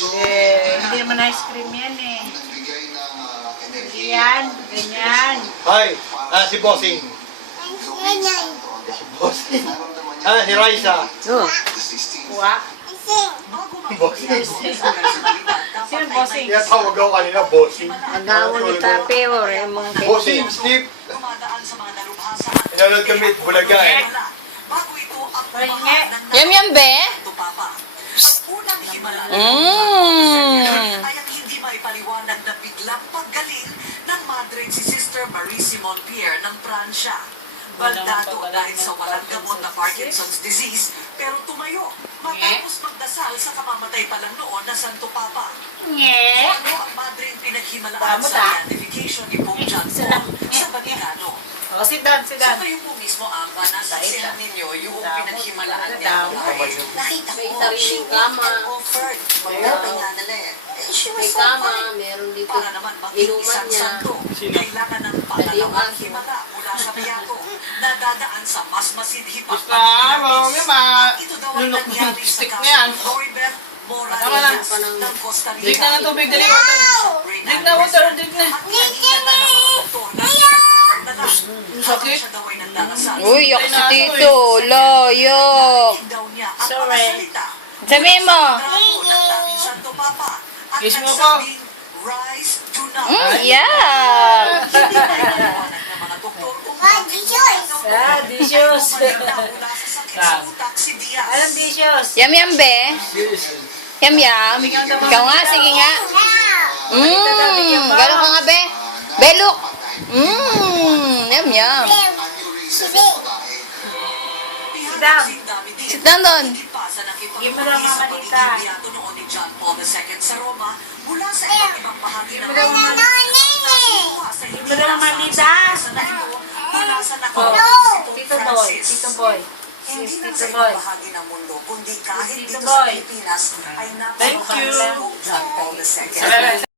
Eh, hindi naman ice cream yan eh. Yan, ganyan. Hi, ah, si Bossing. Si Bossing. Ah, si Raisa. Oh. Kuha. Bossing. Sino bossing? Kaya tawag ako kanina, Bossing. Agawa ni Tape or yung mga Bossing, kaibigan. Steve. Mga dalubhasa. Inanood kami, Bulaga eh. Yum yum be? Mmm. ay ang hindi maipaliwanag na biglang paggaling ng madre si Sister Marie Simon Pierre ng Pransya. Baldado dahil sa walang gamot na Parkinson's disease, pero tumayo matapos magdasal sa kamamatay pa lang noon na Santo Papa. Nye. Ano ang madre pinaghimalaan sa ta. beatification ni Pope John Paul sa Vaticano? O, sit down, sit So down. kayo po mismo, Amba, nasaksihan ninyo yung pinaghimalaan niya. Nakita ko, she went kama. and offered. Magdapay nga nila eh. She was so meron. Para naman maging isang niya. santo? Kailangan ng pangalawang himala mula sa na dadaan sa mas masidhi pa. Basta, mami, ma, Ito daw lunok nangyari ng sa kaso na. Morales ng Costa Rica. Drink na ng tubig, dali water. Drink na water, drink. At sakit. Uy, ako si Tito. Ang Sorry. Sabihin mo. At Kiss mo nagsabing, Rise to now. Mm, yeah. Hindi na iniwanag ng mga doktor kung bakit Ah, dishes. bumalik na mula sa sakit sa utak si Diaz. Anong dishes? Yum yum be? Yum yum. Ikaw nga, sige nga. Mmm, gano'n ka nga be? Be, look. Mmm, yum yum. down. Sit down doon. Give mo lang, Mama Lita. noon ni John Paul II sa Roma Oh, nakapagod Tito Boy, Tito Boy. Hindi lang sa ibang mundo, kundi kahit dito sa. Pilipinas ay Thank you. napakahalaga ng John.